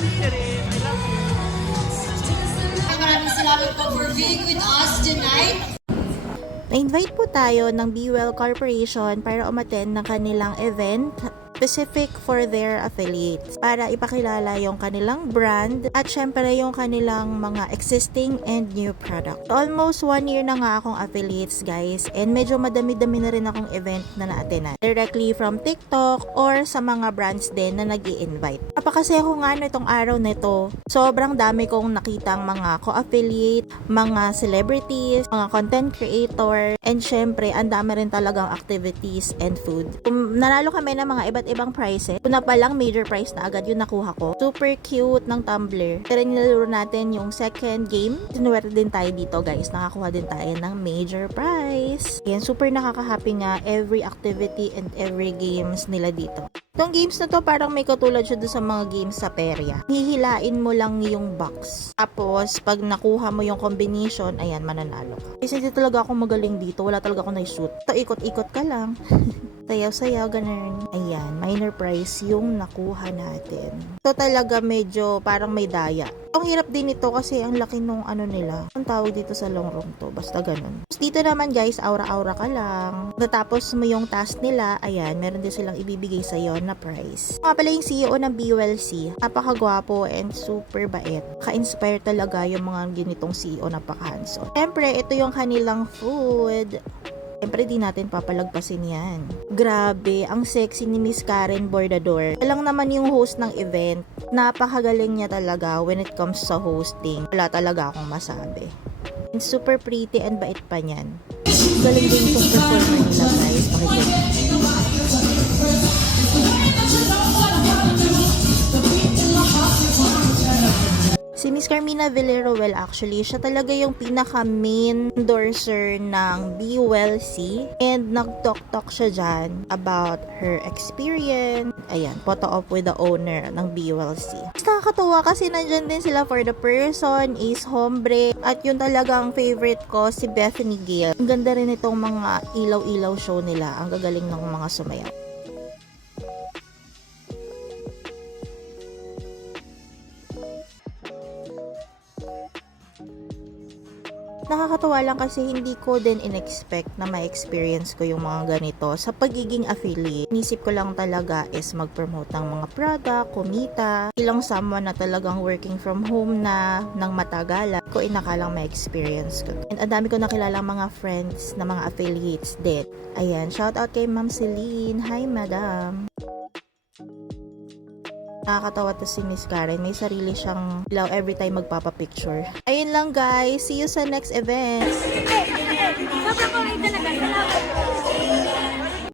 Cherin, I love you. Maraming salamat po for being with us tonight. Na-invite po tayo ng Be Well Corporation para umattend ng kanilang event specific for their affiliates para ipakilala yung kanilang brand at syempre yung kanilang mga existing and new product. Almost 1 year na nga akong affiliates guys, and medyo madami-dami na rin akong event na na-attendan directly from TikTok or sa mga brands din na nag-i-invite. Napakasaya ko nga itong araw nito. Sobrang dami kong nakitang mga co-affiliate, mga celebrities, mga content creator, and syempre ang dami rin talagang activities and food. Nanalo kami ng mga iba't ibang prices. Una pa lang, major prize na agad yung nakuha ko. Super cute ng tumbler. Pero nilalaro natin yung second game. Sinuwerte din tayo dito guys. Nakakuha din tayo ng major prize. Yan, super nakaka-happy nga every activity and every games nila dito. Itong games na to parang may katulad siya doon sa mga games sa perya. Hihilain mo lang yung box. Tapos, pag nakuha mo yung combination, ayan, mananalo ka. Kasi hindi talaga ako magaling dito. Wala talaga ako na-shoot. Ito, ikot-ikot ka lang. Sayaw-sayaw, ganun. Ayan, minor prize yung nakuha natin. Ito talaga medyo parang may daya. Ang hirap din ito kasi ang laki nung ano nila. Ang tawag dito sa longrong to, basta ganun. Tapos dito naman guys, aura-aura ka lang. Natapos mo yung task nila, ayan, meron din silang ibibigay sa'yo na prize. Nga pala yung CEO ng BULC, napakagwapo and super bait. Ka-inspire talaga yung mga ganitong CEO, napaka-handsome. Siyempre, ito yung kanilang food. Siyempre, di natin papalagpasin yan. Grabe, ang sexy ni Miss Karen Bordador. Alang naman yung host ng event. Napakagaling niya talaga when it comes sa hosting. Wala talaga akong masabi. And super pretty and bait pa niyan. Galing din itong performer nila guys. Pakikita. Si Miss Carmina Villaruel actually, siya talaga yung pinaka-main endorser ng BULC, and nag-talk siya dyan about her experience. Ayan, photo op with the owner ng BULC. Nakakatuwa kasi nandyan din sila for the person, is Hombre, at yung talagang favorite ko, si Bethany Gale. Ang ganda rin itong mga ilaw-ilaw show nila. Ang gagaling ng mga sumayaw. Nakakatawa lang kasi hindi ko din in-expect na ma-experience ko yung mga ganito sa pagiging affiliate. Inisip ko lang talaga is mag-promote ng mga product, kumita, ilang someone na talagang working from home na ng matagalan ko inakalang ma-experience ko. And ang dami ko nakilalang mga friends na mga affiliates din. Ayan, shout out kay Ma'am Celine. Hi, Madam. Nakakatawa to si Miss Karen. May sarili siyang ilaw every time magpapapicture. Ayun lang guys. See you sa next event. Sobrang kulit talaga. Salamat.